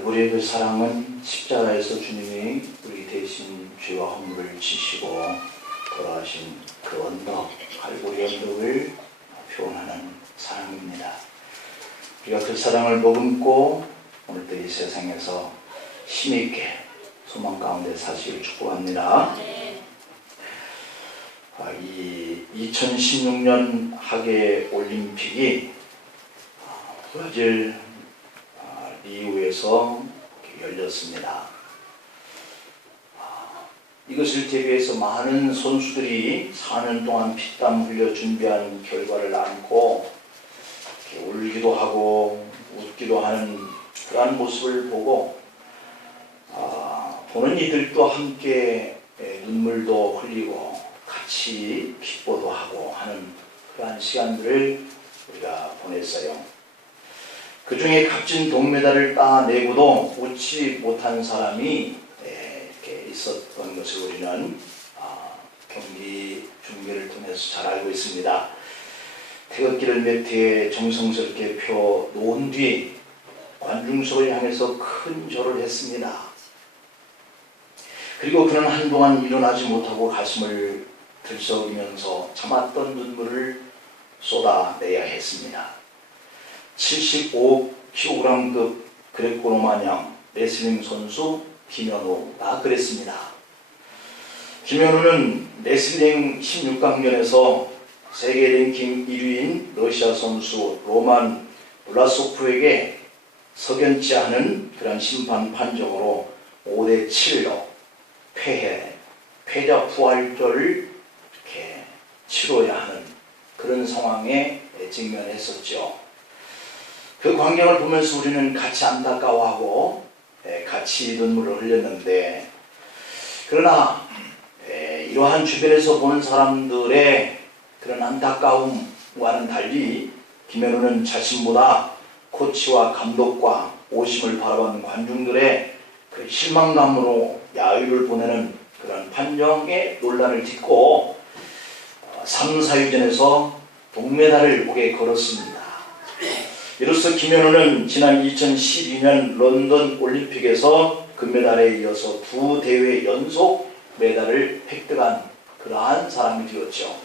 우리의 그 사랑은 십자가에서 주님이 우리 대신 죄와 허물을 지시고 돌아가신 그 언덕, 갈보리 언덕을 표현하는 사랑입니다. 우리가 그 사랑을 머금고 오늘도 이 세상에서 힘있게 소망 가운데 사시길 축복합니다. 이 2016년 하계 올림픽이 브라질 리우에서 열렸습니다. 이것을 대비해서 많은 선수들이 4년 동안 피땀 흘려 준비한 결과를 안고 울기도 하고 웃기도 하는 그러한 모습을 보고 보는 이들도 함께 눈물도 흘리고 같이 기뻐도 하고 하는 그러한 시간들을 우리가 보냈어요. 그 중에 값진 동메달을 따내고도 웃지 못한 사람이 이렇게 있었던 것을 우리는 경기 중계를 통해서 잘 알고 있습니다. 태극기를 매트에 정성스럽게 펴 놓은 뒤 관중석을 향해서 큰 절을 했습니다. 그리고 그는 한동안 일어나지 못하고 가슴을 들썩이면서 참았던 눈물을 쏟아내야 했습니다. 75kg급 그레코로마냥 레슬링 선수 김현우가 그랬습니다. 김현우는 레슬링 16강전에서 세계 랭킹 1위인 러시아 선수 로만 블라소프에게 석연치 않은 그런 심판 판정으로 5대7로 패자 부활절을 이렇게 치러야 하는 그런 상황에 직면했었죠. 그 광경을 보면서 우리는 같이 안타까워하고 같이 눈물을 흘렸는데, 그러나 이러한 주변에서 보는 사람들의 그런 안타까움과는 달리 김현우는 자신보다 코치와 감독과 오심을 바라본 관중들의 그 실망감으로 야유를 보내는 그런 판정의 논란을 딛고 3, 4위전에서 동메달을 목에 걸었습니다. 이로써 김현우는 지난 2012년 런던 올림픽에서 금메달에 이어서 2대회 연속 메달을 획득한 그러한 사람이 되었죠.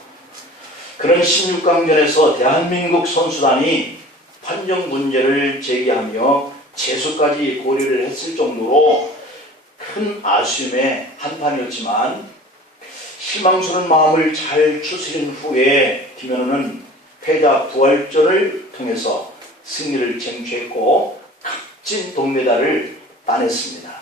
그런 16강전에서 대한민국 선수단이 판정 문제를 제기하며 재수까지 고려를 했을 정도로 큰 아쉬움의 한판이었지만, 실망스러운 마음을 잘 추스린 후에 김현우는 패자 부활전을 통해서 승리를 쟁취했고 값진 동메달을 따냈습니다.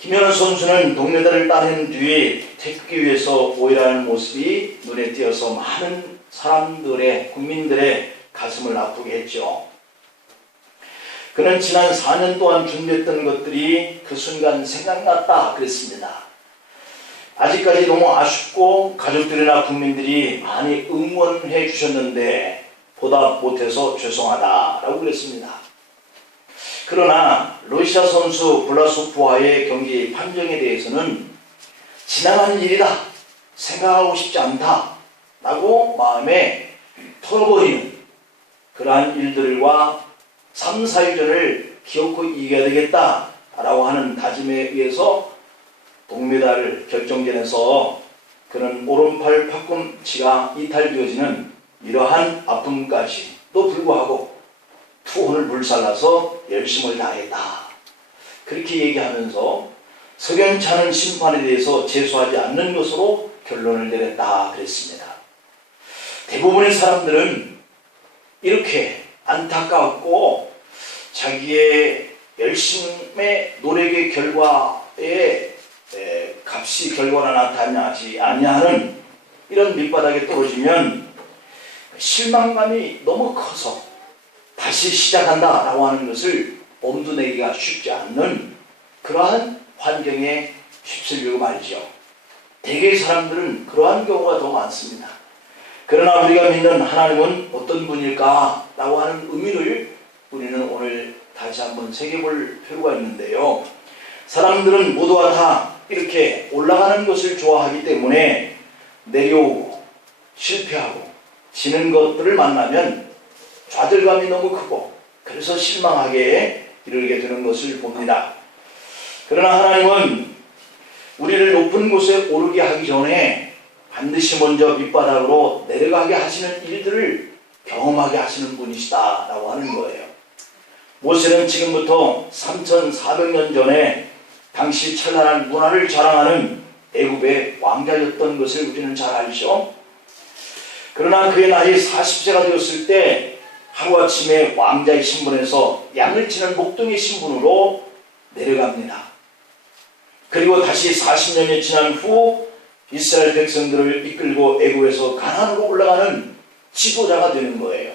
김현우 선수는 동메달을 따낸 뒤에 태극기 위에서 오일하는 모습이 눈에 띄어서 많은 사람들의, 국민들의 가슴을 아프게 했죠. 그는 지난 4년 동안 준비했던 것들이 그 순간 생각났다 그랬습니다. 아직까지 너무 아쉽고 가족들이나 국민들이 많이 응원해 주셨는데 보다 못해서 죄송하다라고 그랬습니다. 그러나 러시아 선수 블라소프와의 경기 판정에 대해서는 지나간 일이다, 생각하고 싶지 않다 라고 마음에 털어버리는 그러한 일들과 3, 4위전을 기어코 이겨야 되겠다라고 하는 다짐에 의해서 동메달 결정전에서 그는 오른팔 팔꿈치가 이탈되어지는 이러한 아픔까지도 불구하고 투혼을 불살라서 열심을 다했다, 그렇게 얘기하면서 석연치 않은 심판에 대해서 재수하지 않는 것으로 결론을 내렸다 그랬습니다. 대부분의 사람들은 이렇게 안타깝고 자기의 열심의 노력의 결과에 값이 결과나 나타나지 아니하는 이런 밑바닥에 떨어지면 실망감이 너무 커서 다시 시작한다 라고 하는 것을 엄두 내기가 쉽지 않는 그러한 환경에 휩쓸리고 말이죠. 대개의 사람들은 그러한 경우가 더 많습니다. 그러나 우리가 믿는 하나님은 어떤 분일까 라고 하는 의미를 우리는 오늘 다시 한번 새겨볼 필요가 있는데요. 사람들은 모두가 다 이렇게 올라가는 것을 좋아하기 때문에 내려오고 실패하고 지는 것들을 만나면 좌절감이 너무 크고 그래서 실망하게 이르게 되는 것을 봅니다. 그러나 하나님은 우리를 높은 곳에 오르게 하기 전에 반드시 먼저 밑바닥으로 내려가게 하시는 일들을 경험하게 하시는 분이시다 라고 하는 거예요. 모세는 지금부터 3400년 전에 당시 찬란한 문화를 자랑하는 애굽의 왕자였던 것을 우리는 잘 알죠. 그러나 그의 나이 40세가 되었을 때 하루아침에 왕자의 신분에서 양을 치는 목동의 신분으로 내려갑니다. 그리고 다시 40년이 지난 후 이스라엘 백성들을 이끌고 애굽에서 가나안으로 올라가는 지도자가 되는 거예요.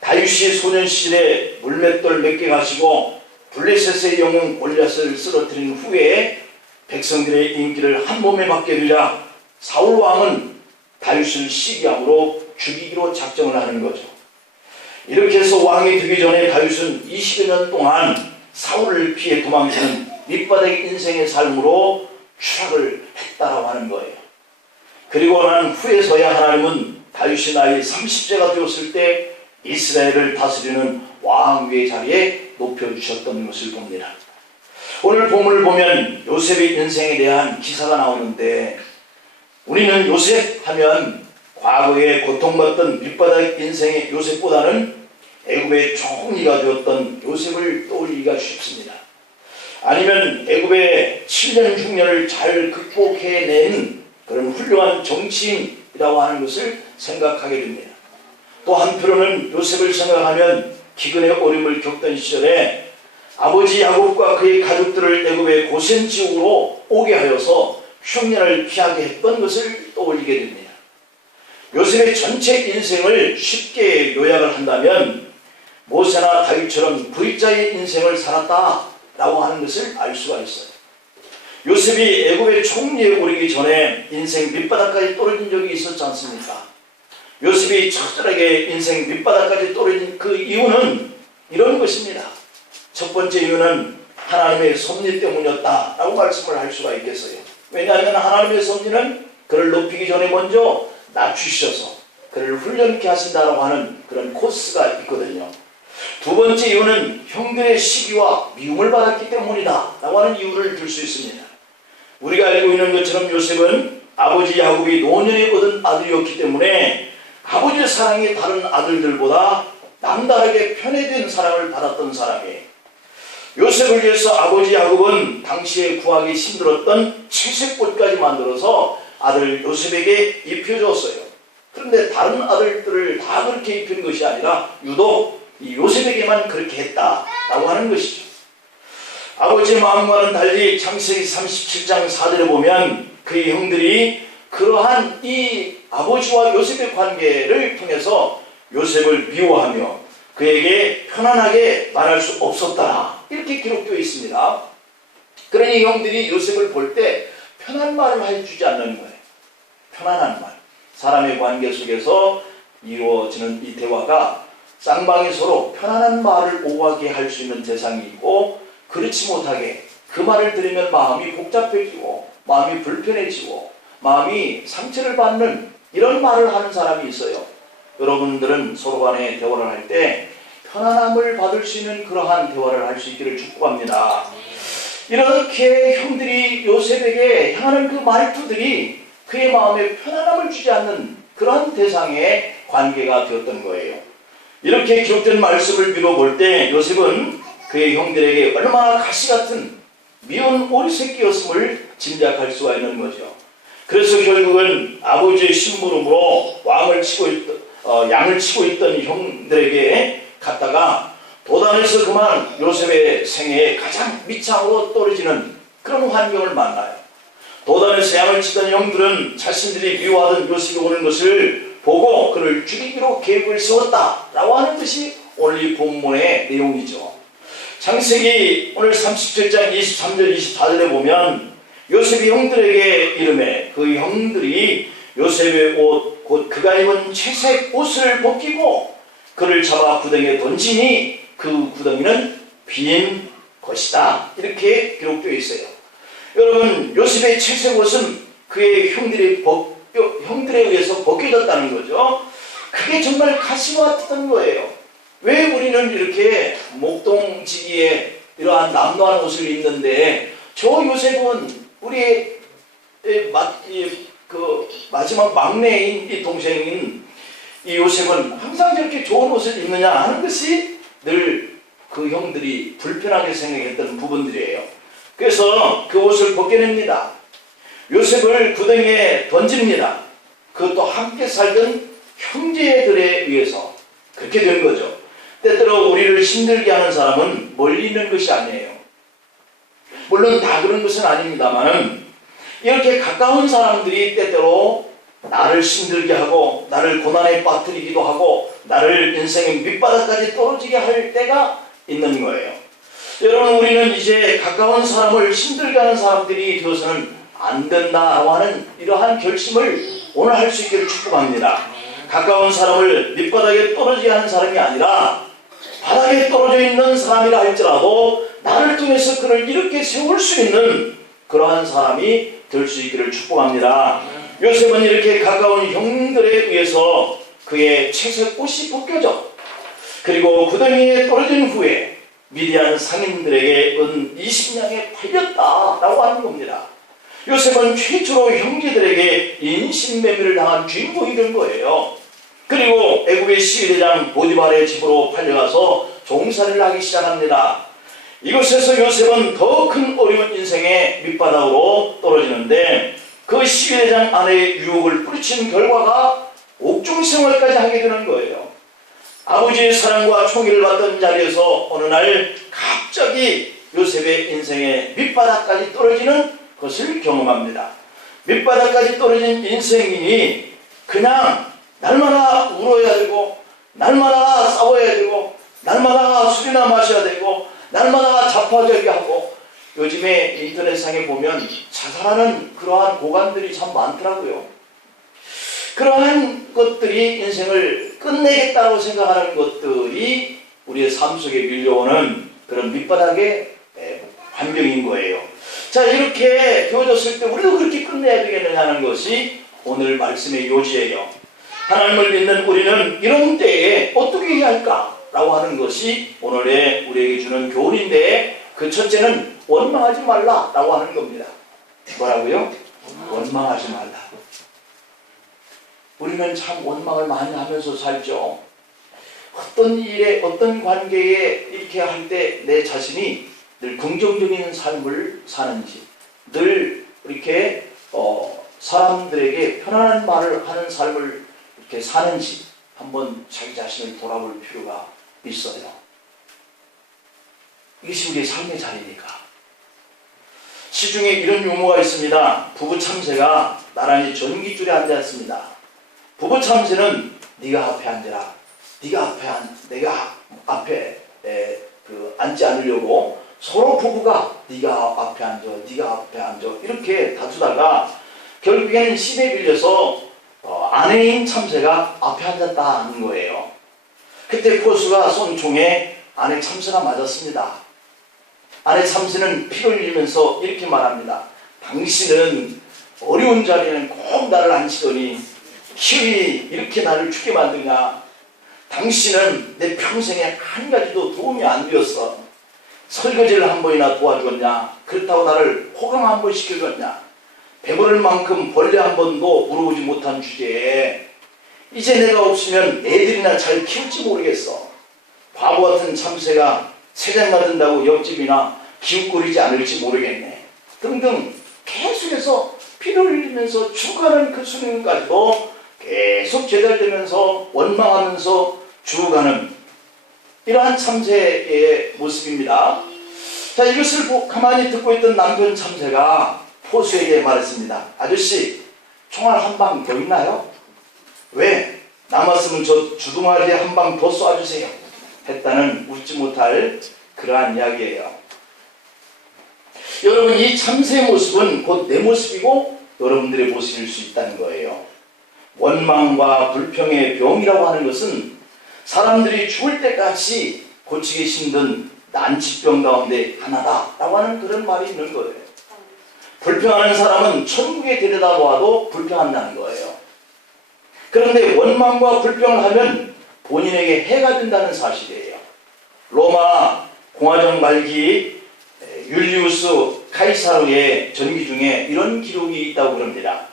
다윗이 소년 시절에 물맷돌 몇 개 가지고 블레셋의 영웅 골리앗을 쓰러뜨린 후에 백성들의 인기를 한 몸에 받게 되자 사울 왕은 다윗을 시기함으로 죽이기로 작정을 하는 거죠. 이렇게 해서 왕이 되기 전에 다윗은 20여 년 동안 사울을 피해 도망치는 밑바닥 인생의 삶으로 추락을 했다라고 하는 거예요. 그리고 난 후에서야 하나님은 다윗이 나이 30세가 되었을 때 이스라엘을 다스리는 왕위의 자리에 높여주셨던 것을 봅니다. 오늘 본문을 보면 요셉의 인생에 대한 기사가 나오는데 우리는 요셉 하면 과거에 고통받던 밑바닥 인생의 요셉보다는 애굽의 총리가 되었던 요셉을 떠올리기가 쉽습니다. 아니면 애굽의 7년 흉년을 잘 극복해낸 그런 훌륭한 정치인이라고 하는 것을 생각하게 됩니다. 또 한편으로는 요셉을 생각하면 기근의 어려움을 겪던 시절에 아버지 야곱과 그의 가족들을 애굽의 고센 지옥으로 오게 하여서 흉년을 피하게 했던 것을 떠올리게 됩니다. 요셉의 전체 인생을 쉽게 요약을 한다면 모세나 다윗처럼 V자의 인생을 살았다라고 하는 것을 알 수가 있어요. 요셉이 애굽의 총리에 오르기 전에 인생 밑바닥까지 떨어진 적이 있었지 않습니까? 요셉이 처절하게 인생 밑바닥까지 떨어진 그 이유는 이런 것입니다. 첫 번째 이유는 하나님의 섭리 때문이었다라고 말씀을 할 수가 있겠어요. 왜냐하면 하나님의 섭리는 그를 높이기 전에 먼저 낮추셔서 그를 훈련케 하신다라고 하는 그런 코스가 있거든요. 두 번째 이유는 형들의 시기와 미움을 받았기 때문이다 라고 하는 이유를 들 수 있습니다. 우리가 알고 있는 것처럼 요셉은 아버지 야곱이 노년에 얻은 아들이었기 때문에 아버지의 사랑이 다른 아들들보다 남다르게 편애된 사랑을 받았던 사람이에요. 요셉을 위해서 아버지 야곱은 당시에 구하기 힘들었던 채색꽃까지 만들어서 아들 요셉에게 입혀줬어요. 그런데 다른 아들들을 다 그렇게 입힌 것이 아니라 유독 이 요셉에게만 그렇게 했다라고 하는 것이죠. 아버지의 마음과는 달리 창세기 37장 4절에 보면 그의 형들이 그러한 이 아버지와 요셉의 관계를 통해서 요셉을 미워하며 그에게 편안하게 말할 수 없었다 이렇게 기록되어 있습니다. 그러니 형들이 요셉을 볼 때 편한 말을 해주지 않는 거예요. 편안한 말. 사람의 관계 속에서 이루어지는 이 대화가 쌍방이 서로 편안한 말을 오가게 할 수 있는 대상이 있고 그렇지 못하게 그 말을 들으면 마음이 복잡해지고 마음이 불편해지고 마음이 상처를 받는 이런 말을 하는 사람이 있어요. 여러분들은 서로 간에 대화를 할 때 편안함을 받을 수 있는 그러한 대화를 할 수 있기를 축복합니다. 이렇게 형들이 요셉에게 향하는 그 말투들이 그의 마음에 편안함을 주지 않는 그런 대상의 관계가 되었던 거예요. 이렇게 기록된 말씀을 빌어볼 때 요셉은 그의 형들에게 얼마나 가시같은 미운 오리새끼였음을 짐작할 수가 있는 거죠. 그래서 결국은 아버지의 심부름으로 양을 치고 있던 형들에게 갔다가 도단에서 그만 요셉의 생애에 가장 밑창으로 떨어지는 그런 환경을 만나요. 도단에서 양을 치던 형들은 자신들이 미워하던 요셉이 오는 것을 보고 그를 죽이기로 계획을 세웠다라고 하는 것이 오늘 이 본문의 내용이죠. 창세기 오늘 37장 23절 24절에 보면 요셉이 형들에게 이르매 그 형들이 요셉의 옷 곧 그가 입은 채색 옷을 벗기고 그를 잡아 구덩이에 던지니 그 구덩이는 빈 것이다 이렇게 기록되어 있어요. 여러분 요셉의 채색 옷은 그의 형들에 의해서 벗겨졌다는 거죠. 그게 정말 가시와 같았던 거예요. 왜 우리는 이렇게 목동지기에 이러한 남노한 옷을 입는데 저 요셉은 우리의 마지막 막내인 이 동생인 이 요셉은 항상 저렇게 좋은 옷을 입느냐 하는 것이 늘 그 형들이 불편하게 생각했던 부분들이에요. 그래서 그 옷을 벗겨냅니다. 요셉을 구덩이에 던집니다. 그것도 함께 살던 형제들에 의해서 그렇게 된 거죠. 때때로 우리를 힘들게 하는 사람은 멀리 있는 것이 아니에요. 물론 다 그런 것은 아닙니다만 이렇게 가까운 사람들이 때때로 나를 힘들게 하고 나를 고난에 빠뜨리기도 하고 나를 인생의 밑바닥까지 떨어지게 할 때가 있는 거예요. 여러분, 우리는 이제 가까운 사람을 힘들게 하는 사람들이 되어서는 안 된다고 하는 이러한 결심을 오늘 할 수 있기를 축복합니다. 가까운 사람을 밑바닥에 떨어지게 하는 사람이 아니라 바닥에 떨어져 있는 사람이라 할지라도 나를 통해서 그를 이렇게 세울 수 있는 그러한 사람이 될 수 있기를 축복합니다. 요셉은 이렇게 가까운 형들에 의해서 그의 채색 옷이 벗겨져 그리고 구덩이에 떨어진 후에 미디안 상인들에게 은 20냥에 팔렸다라고 하는 겁니다. 요셉은 최초로 형제들에게 인신매매를 당한 주인공이 된 거예요. 그리고 애굽의 시위대장 보디발의 집으로 팔려가서 종살이를 하기 시작합니다. 이곳에서 요셉은 더 큰 어려운 인생의 밑바닥으로 떨어지는데 그 시위대장 아내의 유혹을 뿌리친 결과가 옥중 생활까지 하게 되는 거예요. 아버지의 사랑과 총애를 받던 자리에서 어느 날 갑자기 요셉의 인생의 밑바닥까지 떨어지는 것을 경험합니다. 밑바닥까지 떨어진 인생이니 그냥 날마다 울어야 되고 날마다 싸워야 되고 날마다 술이나 마셔야 되고 날마다 자포자기 하고 요즘에 인터넷상에 보면 자살하는 그러한 고관들이 참 많더라고요. 그러한 것들이 인생을 끝내겠다고 생각하는 것들이 우리의 삶 속에 밀려오는 그런 밑바닥의 환경인 거예요. 자, 이렇게 되어졌을 때 우리도 그렇게 끝내야 되겠느냐는 것이 오늘 말씀의 요지예요. 하나님을 믿는 우리는 이런 때에 어떻게 해야 할까라고 하는 것이 오늘의 우리에게 주는 교훈인데 그 첫째는 원망하지 말라라고 하는 겁니다. 뭐라고요? 원망하지 말라. 우리는 참 원망을 많이 하면서 살죠. 어떤 일에 어떤 관계에 이렇게 할 때 내 자신이 늘 긍정적인 삶을 사는지 늘 이렇게 사람들에게 편안한 말을 하는 삶을 이렇게 사는지 한번 자기 자신을 돌아볼 필요가 있어요. 이것이 우리의 삶의 자리니까. 시중에 이런 유머가 있습니다. 부부 참새가 나란히 전깃줄에 앉았습니다. 부부 참새는 네가 앞에 앉아라. 내가 앞에 앉지 않으려고 서로 부부가 네가 앞에 앉아 이렇게 다투다가 결국에는 힘에 빌려서 아내인 참새가 앞에 앉았다는 거예요. 그때 포수가 쏜 총에 아내 참새가 맞았습니다. 아내 참새는 피를 흘리면서 이렇게 말합니다. 당신은 어려운 자리에는 꼭 나를 앉히더니 힘이 이렇게 나를 죽게 만드냐. 당신은 내 평생에 한 가지도 도움이 안 되었어. 설거지를 한 번이나 도와줬냐. 그렇다고 나를 호강 한 번 시켜줬냐. 배부를 만큼 벌레 한 번도 물어보지 못한 주제에 이제 내가 없으면 애들이나 잘 키울지 모르겠어. 바보 같은 참새가 새장 맞은다고 옆집이나 기웃거리지 않을지 모르겠네. 등등 계속해서 피를 흘리면서 죽어가는 그 순간까지도 계속 제잘되면서 원망하면서 죽어가는 이러한 참새의 모습입니다. 자, 이것을 가만히 듣고 있던 남편 참새가 포수에게 말했습니다. 아저씨, 총알 한 방 더 있나요? 왜? 남았으면 저 주둥아리에 한 방 더 쏴주세요. 했다는 웃지 못할 그러한 이야기예요. 여러분, 이 참새의 모습은 곧 내 모습이고 여러분들의 모습일 수 있다는 거예요. 원망과 불평의 병이라고 하는 것은 사람들이 죽을 때까지 고치기 힘든 난치병 가운데 하나다라고 하는 그런 말이 있는 거예요. 불평하는 사람은 천국에 데려다 놓아도 불평한다는 거예요. 그런데 원망과 불평을 하면 본인에게 해가 된다는 사실이에요. 로마 공화정 말기 율리우스 카이사르의 전기 중에 이런 기록이 있다고 그럽니다.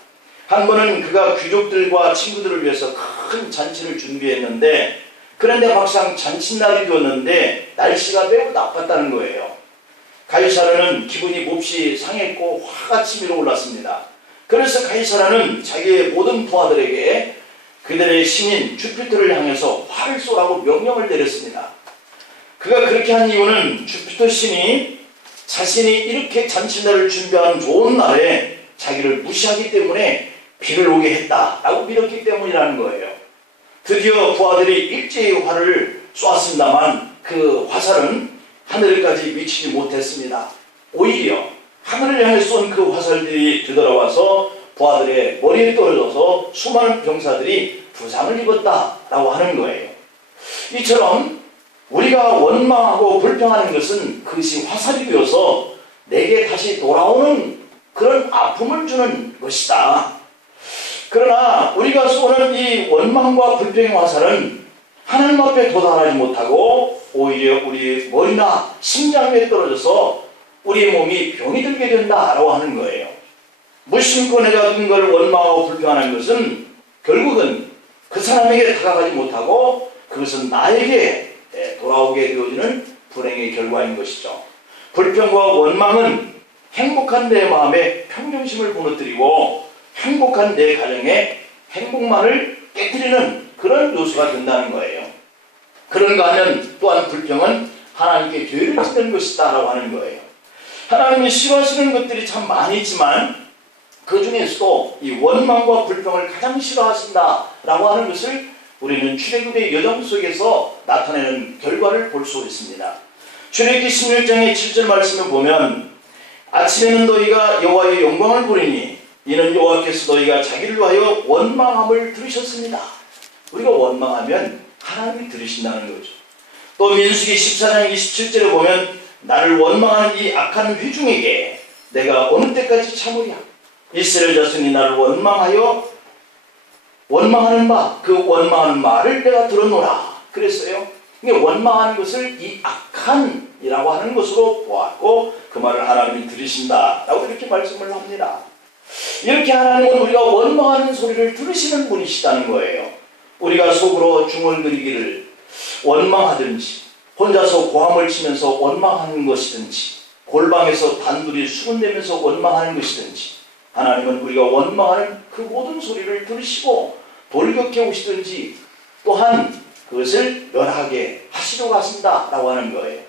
한 번은 그가 귀족들과 친구들을 위해서 큰 잔치를 준비했는데, 그런데 막상 잔칫날이 되었는데 날씨가 매우 나빴다는 거예요. 카이사르는 기분이 몹시 상했고 화가 치밀어 올랐습니다. 그래서 카이사르는 자기의 모든 부하들에게 그들의 신인 주피터를 향해서 활을 쏘라고 명령을 내렸습니다. 그가 그렇게 한 이유는 주피터 신이 자신이 이렇게 잔칫날을 준비하는 좋은 날에 자기를 무시하기 때문에 비를 오게 했다라고 믿었기 때문이라는 거예요. 드디어 부하들이 일제히 활을 쏘았습니다만 그 화살은 하늘까지 미치지 못했습니다. 오히려 하늘을 향해 쏜 그 화살들이 되돌아와서 부하들의 머리에 떨어져서 수많은 병사들이 부상을 입었다라고 하는 거예요. 이처럼 우리가 원망하고 불평하는 것은 그것이 화살이 되어서 내게 다시 돌아오는 그런 아픔을 주는 것이다. 그러나 우리가 쏘는 이 원망과 불평의 화살은 하나님 앞에 도달하지 못하고 오히려 우리 머리나 심장 위에 떨어져서 우리의 몸이 병이 들게 된다라고 하는 거예요. 무심코 내가 든 걸 원망하고 불평하는 것은 결국은 그 사람에게 다가가지 못하고 그것은 나에게 돌아오게 되어지는 불행의 결과인 것이죠. 불평과 원망은 행복한 내 마음에 평정심을 무너뜨리고 행복한 내 가정에 행복만을 깨뜨리는 그런 요소가 된다는 거예요. 그런가 하면 또한 불평은 하나님께 죄를 짓는 것이다 라고 하는 거예요. 하나님이 싫어하시는 것들이 참 많이 있지만 그 중에서도 이 원망과 불평을 가장 싫어하신다 라고 하는 것을 우리는 출애굽의 여정 속에서 나타내는 결과를 볼 수 있습니다. 출애굽기 16장의 7절 말씀을 보면 아침에는 너희가 여호와의 영광을 보리니 이는 여호와께서 너희가 자기를 위하여 원망함을 들으셨습니다. 우리가 원망하면 하나님이 들으신다는 거죠. 또 민수기 14장 27절에 보면 나를 원망하는 이 악한 회중에게 내가 어느 때까지 참으랴. 이스라엘 자손이 나를 원망하여 원망하는 바 그 원망하는 말을 내가 들어노라 그랬어요. 원망하는 것을 이 악한이라고 하는 것으로 보았고 그 말을 하나님이 들으신다라고 이렇게 말씀을 합니다. 이렇게 하나님은 우리가 원망하는 소리를 들으시는 분이시다는 거예요. 우리가 속으로 중얼거리기를 원망하든지 혼자서 고함을 치면서 원망하는 것이든지 골방에서 단둘이 수군대면서 원망하는 것이든지 하나님은 우리가 원망하는 그 모든 소리를 들으시고 돌격해 오시든지 또한 그것을 멸하게 하시려고 하신다라고 하는 거예요.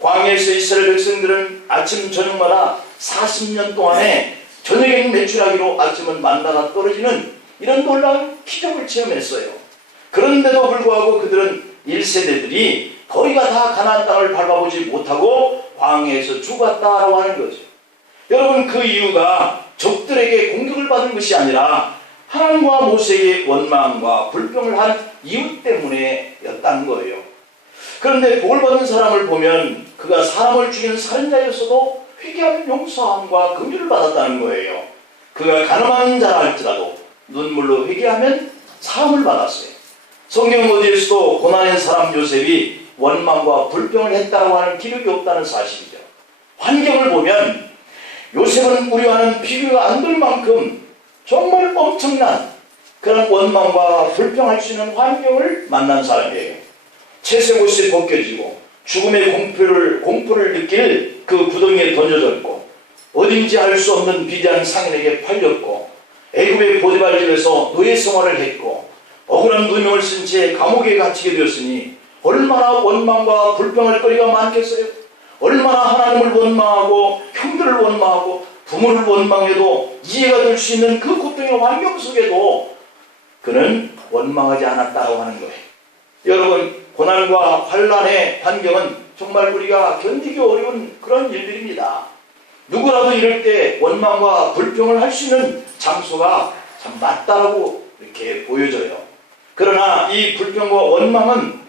광야에서 이스라엘 백성들은 아침 저녁마다 40년 동안에 저녁에는 매출하기로 아침은 만나가 떨어지는 이런 놀라운 기적을 체험했어요. 그런데도 불구하고 그들은 1세대들이 거의가 다 가나안 땅을 밟아보지 못하고 광야에서 죽었다라고 하는 거죠. 여러분 그 이유가 적들에게 공격을 받은 것이 아니라 하나님과 모세에게 원망과 불평을 한 이유 때문에 였다는 거예요. 그런데 복을 받은 사람을 보면 그가 사람을 죽인 살인자였어도 회개하면 용서함과 긍휼을 받았다는 거예요. 그가 가늠한 자라 할지라도 눈물로 회개하면 사함을 받았어요. 성경 어디에서도 고난의 사람 요셉이 원망과 불평을 했다고 하는 기록이 없다는 사실이죠. 환경을 보면 요셉은 우리와는 비교가 안 될 만큼 정말 엄청난 그런 원망과 불평할 수 있는 환경을 만난 사람이에요. 채색옷이 벗겨지고 죽음의 공포를 느낄 그 구덩이에 던져졌고 어딘지 알 수 없는 비대한 상인에게 팔렸고 애굽의 보디발 집에서 노예 생활을 했고 억울한 누명을 쓴 채 감옥에 갇히게 되었으니 얼마나 원망과 불평할 거리가 많겠어요. 얼마나 하나님을 원망하고 형들을 원망하고 부모를 원망해도 이해가 될 수 있는 그 고통의 환경 속에도 그는 원망하지 않았다고 하는 거예요. 여러분 고난과 환난의 환경은 정말 우리가 견디기 어려운 그런 일들입니다. 누구라도 이럴 때 원망과 불평을 할 수 있는 장소가 참 맞다라고 이렇게 보여져요. 그러나 이 불평과 원망은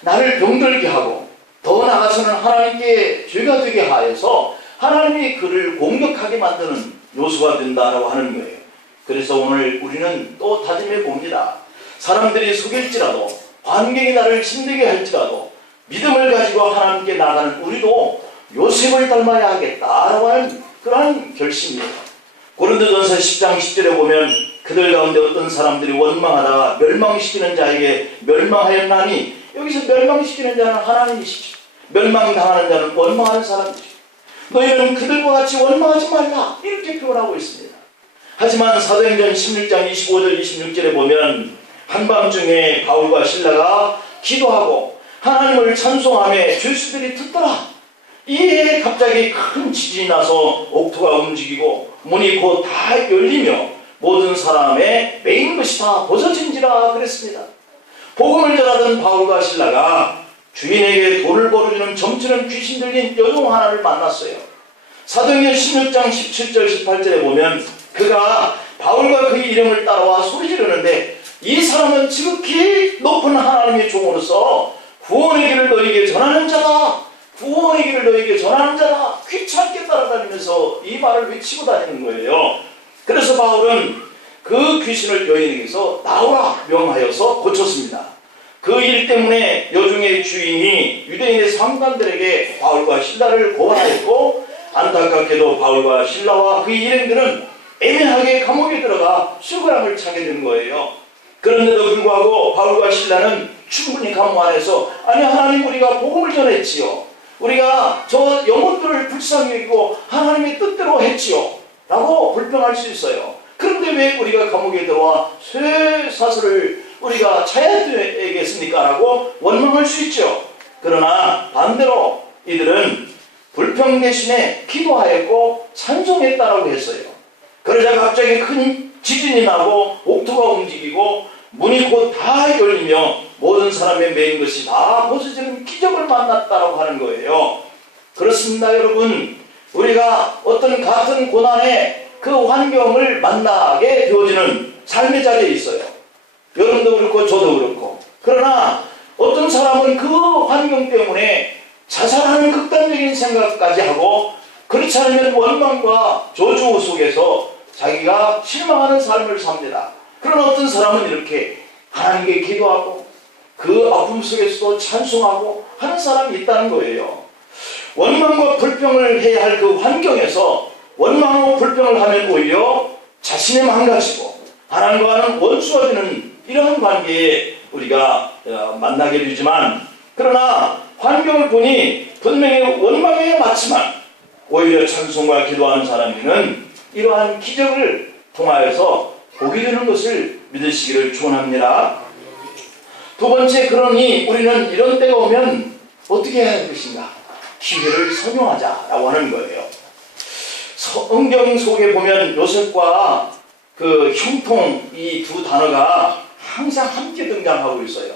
나를 병들게 하고 더 나아가서는 하나님께 죄가 되게 하여서 하나님이 그를 공격하게 만드는 요소가 된다라고 하는 거예요. 그래서 오늘 우리는 또 다짐해 봅니다. 사람들이 속일지라도, 환경이 나를 힘들게 할지라도 믿음을 가지고 하나님께 나가는 우리도 요셉을 닮아야 하겠다라고 하는 그러한 결심이에요. 고린도전서 10장 10절에 보면 그들 가운데 어떤 사람들이 원망하다가 멸망시키는 자에게 멸망하였나니, 여기서 멸망시키는 자는 하나님이시죠. 멸망당하는 자는 원망하는 사람이죠. 너희는 그들과 같이 원망하지 말라, 이렇게 표현하고 있습니다. 하지만 사도행전 16장 25절 26절에 보면 한밤중에 바울과 실라가 기도하고 하나님을 찬송하며 죄수들이 듣더라. 이에 갑자기 큰 지진이 나서 옥토가 움직이고 문이 곧 다 열리며 모든 사람의 매인 것이 다 벗어진지라 그랬습니다. 복음을 전하던 바울과 실라가 주인에게 돈을 벌어주는 점치는 귀신 들린 여종 하나를 만났어요. 사도행전 16장 17절 18절에 보면 그가 바울과 그의 이름을 따라와 소리 지르는데 이 사람은 지극히 높은 하나님의 종으로서 구원의 길을 너희에게 전하는 자다. 구원의 길을 너희에게 전하는 자다. 귀찮게 따라다니면서 이 말을 외치고 다니는 거예요. 그래서 바울은 그 귀신을 여인에게서 나오라 명하여서 고쳤습니다. 그 일 때문에 여종의 주인이 유대인의 상관들에게 바울과 실라를 고발하였고, 안타깝게도 바울과 실라와 그의 일행들은 애매하게 감옥에 들어가 수고랑을 차게 된 거예요. 그런데도 불구하고 바울과 실라는 충분히 감옥 안에서 아니 하나님 우리가 복음을 전했지요. 우리가 저 영혼들을 불쌍히 여기고 하나님의 뜻대로 했지요. 라고 불평할 수 있어요. 그런데 왜 우리가 감옥에 들어와 쇠사슬을 우리가 차야 되겠습니까? 라고 원망할 수 있죠. 그러나 반대로 이들은 불평 대신에 기도하였고 찬송했다라고 했어요. 그러자 갑자기 큰 지진이 나고 옥토가 움직이고 문이 곧 다 열리며 모든 사람의 매인 것이 다 벗어지는 기적을 만났다라고 하는 거예요. 그렇습니다, 여러분. 우리가 어떤 같은 고난의 그 환경을 만나게 되어지는 삶의 자리에 있어요. 여러분도 그렇고 저도 그렇고. 그러나 어떤 사람은 그 환경 때문에 자살하는 극단적인 생각까지 하고, 그렇지 않으면 원망과 저주 속에서 자기가 실망하는 삶을 삽니다. 그러나 어떤 사람은 이렇게 하나님께 기도하고 그 아픔 속에서도 찬송하고 하는 사람이 있다는 거예요. 원망과 불평을 해야 할 그 환경에서 원망하고 불평을 하면 오히려 자신이 망가지고 하나님과는 원수가 되는 이러한 관계에 우리가 만나게 되지만, 그러나 환경을 보니 분명히 원망에 맞지만 오히려 찬송과 기도하는 사람에게는 이러한 기적을 통하여서 보게 되는 것을 믿으시기를 축원합니다. 두 번째, 그러니 우리는 이런 때가 오면 어떻게 해야 할 것인가? 기회를 선용하자라고 하는 거예요. 성경 속에 보면 요셉과 그 형통, 이 두 단어가 항상 함께 등장하고 있어요.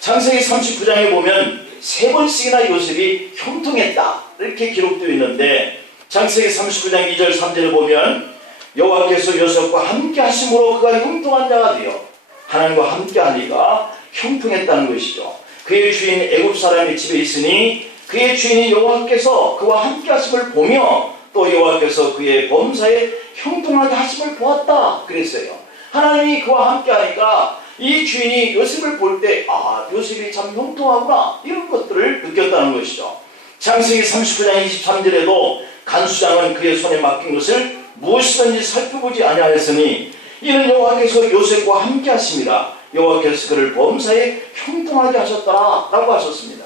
창세기 39장에 보면 3번씩이나 요셉이 형통했다 이렇게 기록되어 있는데, 창세기 39장 2절 3절에 보면 여호와께서 요셉과 함께 하심으로 그가 형통한 자가 되어 하나님과 함께 하니까 형통했다는 것이죠. 그의 주인 애굽 사람이 집에 있으니 그의 주인이 여호와께서 그와 함께 하심을 보며 또 여호와께서 그의 범사에 형통하게 하심을 보았다 그랬어요. 하나님이 그와 함께 하니까 이 주인이 요셉을 볼 때 요셉이 참 형통하구나 이런 것들을 느꼈다는 것이죠. 창세기 39장 23절에도 간수장은 그의 손에 맡긴 것을 무엇이든지 살펴보지 아니하였으니 이는 여호와께서 요셉과 함께 하심이라 여호와께서 그를 범사에 형통하게 하셨더라 라고 하셨습니다.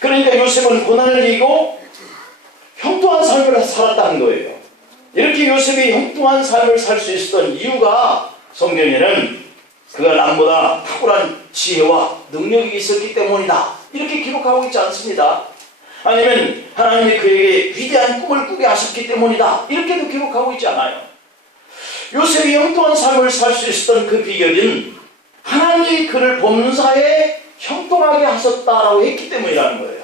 그러니까 요셉은 고난을 이기고 형통한 삶을 살았다는 거예요. 이렇게 요셉이 형통한 삶을 살 수 있었던 이유가 성경에는 그가 남보다 탁월한 지혜와 능력이 있었기 때문이다 이렇게 기록하고 있지 않습니다. 아니면 하나님이 그에게 위대한 꿈을 꾸게 하셨기 때문이다 이렇게도 기록하고 있지 않아요. 요셉이 형통한 삶을 살 수 있었던 그 비결은 하나님이 그를 범사에 형통하게 하셨다라고 했기 때문이라는 거예요.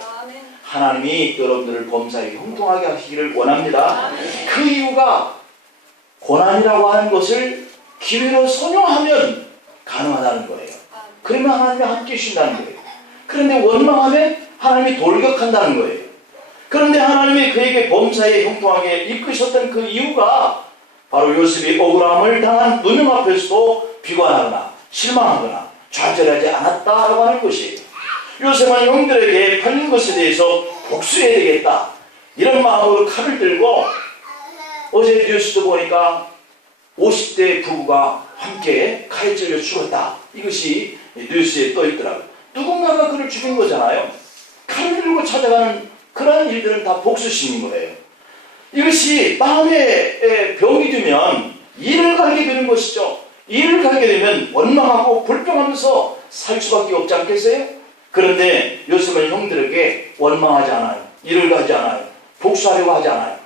하나님이 여러분들을 범사에 형통하게 하시기를 원합니다. 그 이유가 고난이라고 하는 것을 기회로 선용하면 가능하다는 거예요. 그러면 하나님이 함께 해주신다는 거예요. 그런데 원망하면 하나님이 돌격한다는 거예요. 그런데 하나님이 그에게 범사에 형통하게 이끄셨던 그 이유가 바로 요셉이 억울함을 당한 누명 앞에서도 비관하거나 실망하거나 좌절하지 않았다라고 하는 것이에요. 요셉은 형들에게 팔린 것에 대해서 복수해야 되겠다, 이런 마음으로 칼을 들고, 어제 뉴스도 보니까 50대 부부가 함께 칼에 찔려 죽었다, 이것이 뉴스에 떠 있더라고요. 누군가가 그를 죽인 거잖아요. 칼을 들고 찾아가는 그런 일들은 다 복수심인 거예요. 이것이 마음에 병이 들면 일을 가게 되는 것이죠. 일을 가게 되면 원망하고 불평하면서 살 수밖에 없지 않겠어요? 그런데 요셉은 형들에게 원망하지 않아요. 일을 가지 않아요. 복수하려고 하지 않아요.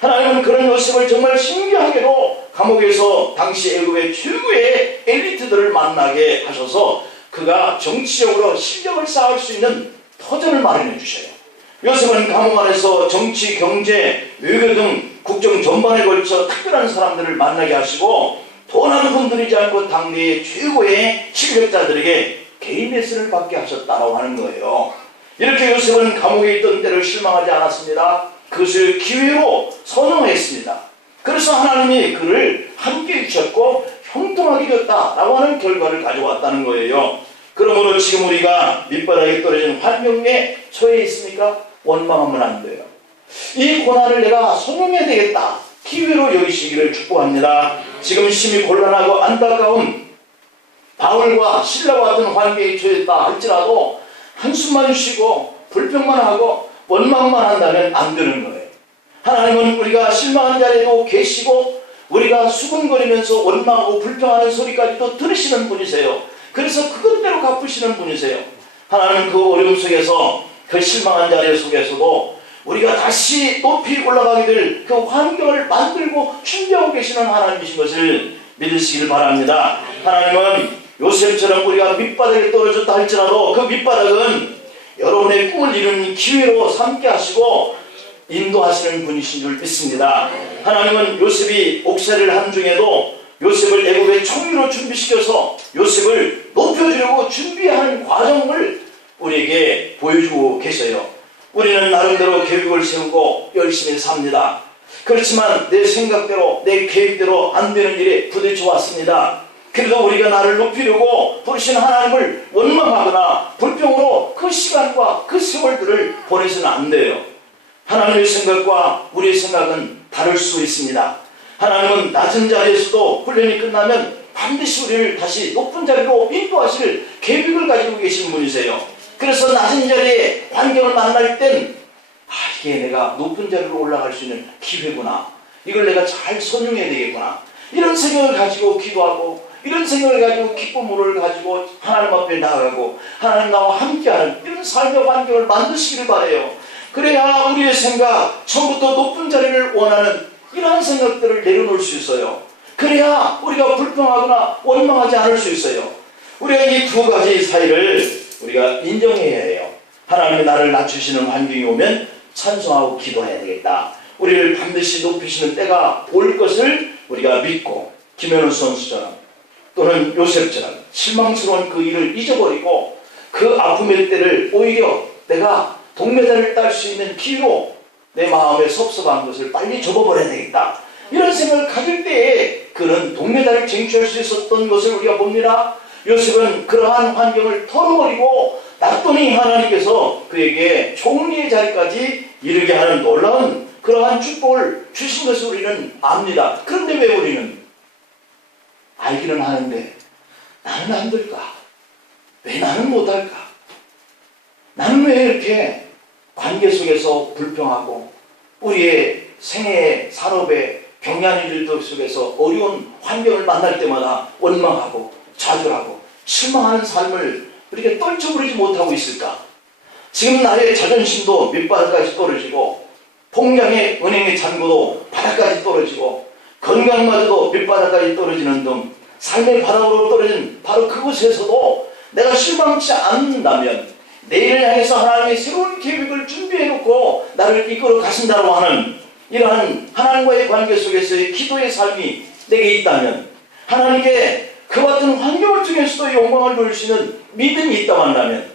하나님은 그런 요셉을 정말 신기하게도 감옥에서 당시 애굽의 최고의 엘리트들을 만나게 하셔서 그가 정치적으로 실력을 쌓을 수 있는 터전을 마련해 주셔요. 요셉은 감옥 안에서 정치, 경제, 외교 등 국정 전반에 걸쳐 특별한 사람들을 만나게 하시고 돈 한 푼 들이지 않고 당대의 최고의 실력자들에게 개인 레슨을 받게 하셨다고 하는 거예요. 이렇게 요셉은 감옥에 있던 때를 실망하지 않았습니다. 그것을 기회로 선용했습니다. 그래서 하나님이 그를 함께 주셨고 형통하게 되었다라고 하는 결과를 가져왔다는 거예요. 그러므로 지금 우리가 밑바닥에 떨어진 환경에 처해 있으니까 원망하면 안 돼요. 이 고난을 내가 선용해야 되겠다, 기회로 여기시기를 축복합니다. 지금 심히 곤란하고 안타까운 바울과 실라와 같은 환경에 처했다 할지라도 한숨만 쉬고 불평만 하고 원망만 한다면 안 되는 거예요. 하나님은 우리가 실망한 자리에도 계시고 우리가 수근거리면서 원망하고 불평하는 소리까지도 들으시는 분이세요. 그래서 그것대로 갚으시는 분이세요. 하나님은 그 어려움 속에서, 그 실망한 자리 속에서도 우리가 다시 높이 올라가게 될 그 환경을 만들고 준비하고 계시는 하나님이신 것을 믿으시길 바랍니다. 하나님은 요셉처럼 우리가 밑바닥에 떨어졌다 할지라도 그 밑바닥은 여러분의 꿈을 이루는 기회로 삼게 하시고 인도하시는 분이신 줄 믿습니다. 하나님은 요셉이 옥살이를 한 중에도 요셉을 애굽의 총리로 준비시켜서 요셉을 높여주려고 준비하는 과정을 우리에게 보여주고 계셔요. 우리는 나름대로 계획을 세우고 열심히 삽니다. 그렇지만 내 생각대로, 내 계획대로 안 되는 일에 부딪혀 왔습니다. 그래도 우리가 나를 높이려고 부르신 하나님을 원망하거나 불평으로 그 시간과 그 세월들을 보내서는 안 돼요. 하나님의 생각과 우리의 생각은 다를 수 있습니다. 하나님은 낮은 자리에서도 훈련이 끝나면 반드시 우리를 다시 높은 자리로 인도하실 계획을 가지고 계신 분이세요. 그래서 낮은 자리에 환경을 만날 땐 이게 내가 높은 자리로 올라갈 수 있는 기회구나, 이걸 내가 잘 선용해야 되겠구나, 이런 생각을 가지고 기도하고 이런 생각을 가지고 기쁨을 가지고 하나님 앞에 나아가고 하나님 나와 함께하는 이런 삶의 환경을 만드시기를 바라요. 그래야 우리의 생각, 처음부터 높은 자리를 원하는 이러한 생각들을 내려놓을 수 있어요. 그래야 우리가 불평하거나 원망하지 않을 수 있어요. 우리가 이 두 가지 사이를 우리가 인정해야 해요. 하나님이 나를 낮추시는 환경이 오면 찬송하고 기도해야 되겠다. 우리를 반드시 높이시는 때가 올 것을 우리가 믿고 김현우 선수처럼 또는 요셉처럼 실망스러운 그 일을 잊어버리고 그 아픔의 때를 오히려 내가 동메달을 딸 수 있는 기회로 내 마음에 섭섭한 것을 빨리 접어버려야 되겠다, 이런 생각을 가질 때에 그는 동메달을 쟁취할 수 있었던 것을 우리가 봅니다. 요셉은 그러한 환경을 털어버리고 놨더니 하나님께서 그에게 총리의 자리까지 이르게 하는 놀라운 그러한 축복을 주신 것을 우리는 압니다. 그런데 왜 우리는 알기는 하는데 나는 안 될까? 왜 나는 못할까? 나는 왜 이렇게 관계 속에서 불평하고 우리의 생애, 산업의 경향 일들 속에서 어려운 환경을 만날 때마다 원망하고 좌절하고 실망하는 삶을 이렇게 떨쳐버리지 못하고 있을까? 지금 나의 자존심도 밑바닥까지 떨어지고 통장의 은행의 잔고도 바닥까지 떨어지고 건강마저도 밑바닥까지 떨어지는 등 삶의 바닥으로 떨어진 바로 그곳에서도 내가 실망치 않는다면 내일을 향해서 하나님의 새로운 계획을 준비해놓고 나를 이끌어 가신다고 하는 이러한 하나님과의 관계 속에서의 기도의 삶이 내게 있다면, 하나님께 그 같은 환경을 통해서도 영광을 돌릴 수 있는 믿음이 있다고 한다면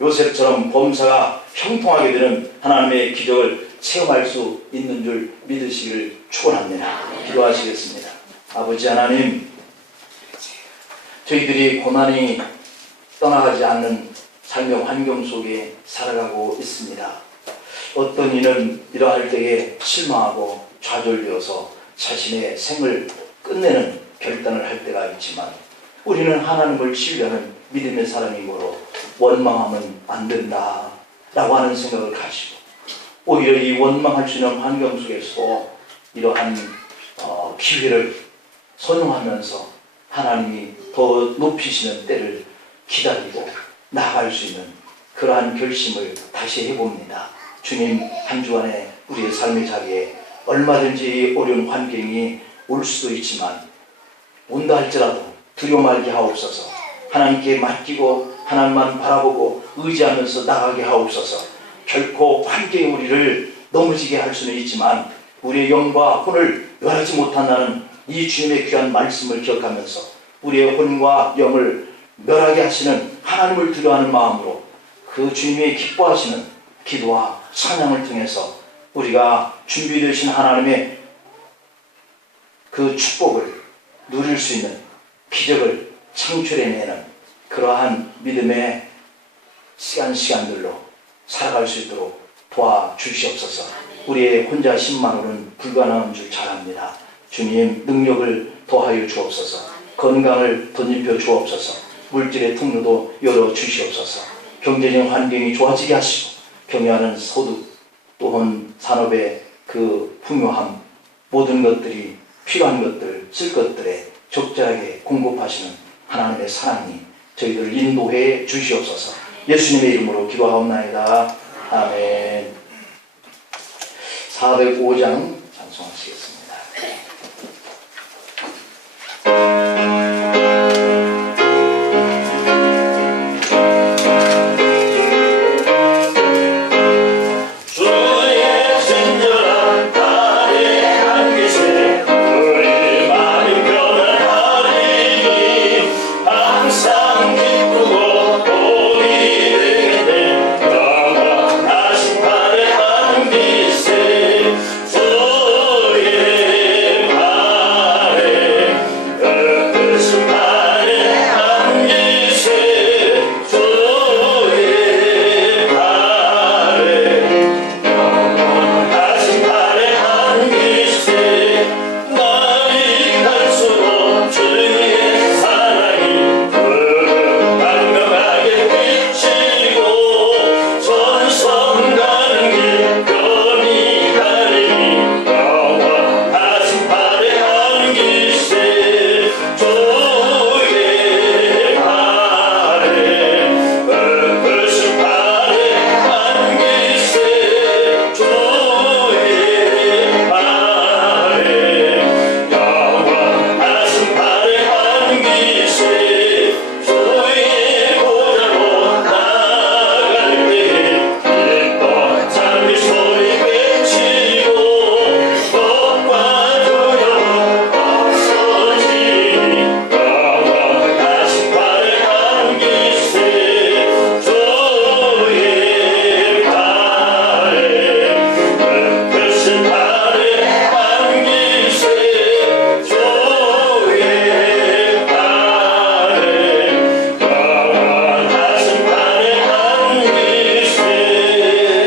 요셉처럼 범사가 형통하게 되는 하나님의 기적을 체험할 수 있는 줄 믿으시기를 축원합니다. 기도하시겠습니다. 아버지 하나님, 저희들이 고난이 떠나가지 않는 삶의 환경 속에 살아가고 있습니다. 어떤 이는 이러할 때에 실망하고 좌절되어서 자신의 생을 끝내는 결단을 할 때가 있지만, 우리는 하나님을 신뢰하는 믿음의 사람이므로 원망하면 안 된다 라고 하는 생각을 가지고, 오히려 이 원망할 수 있는 환경 속에서도 이러한 기회를 선용하면서 하나님이 더 높이시는 때를 기다리고 나아갈 수 있는 그러한 결심을 다시 해봅니다. 주님, 한 주간에 우리의 삶의 자리에 얼마든지 어려운 환경이 올 수도 있지만, 온다 할지라도 두려워 말게 하옵소서. 하나님께 맡기고 하나님만 바라보고 의지하면서 나가게 하옵소서. 결코 환경이 우리를 넘어지게 할 수는 있지만, 우리의 영과 혼을 멸하지 못한다는 이 주님의 귀한 말씀을 기억하면서 우리의 혼과 영을 멸하게 하시는 하나님을 두려워하는 마음으로 그 주님이 기뻐하시는 기도와 찬양을 통해서 우리가 준비되신 하나님의 그 축복을 누릴 수 있는 기적을 창출해내는 그러한 믿음의 시간들로 살아갈 수 있도록 도와주시옵소서. 우리의 혼자 힘만으로는 불가능한 줄 잘 압니다. 주님, 능력을 더하여 주옵소서. 건강을 덧입혀 주옵소서. 물질의 통로도 열어주시옵소서. 경제적 환경이 좋아지게 하시고 경영하는 소득 또한 산업의 그 풍요함, 모든 것들이 필요한 것들, 쓸 것들에 적절하게 공급하시는 하나님의 사랑이 저희들을 인도해 주시옵소서. 예수님의 이름으로 기도하옵나이다. 아멘. 405장 찬송하시겠습니다.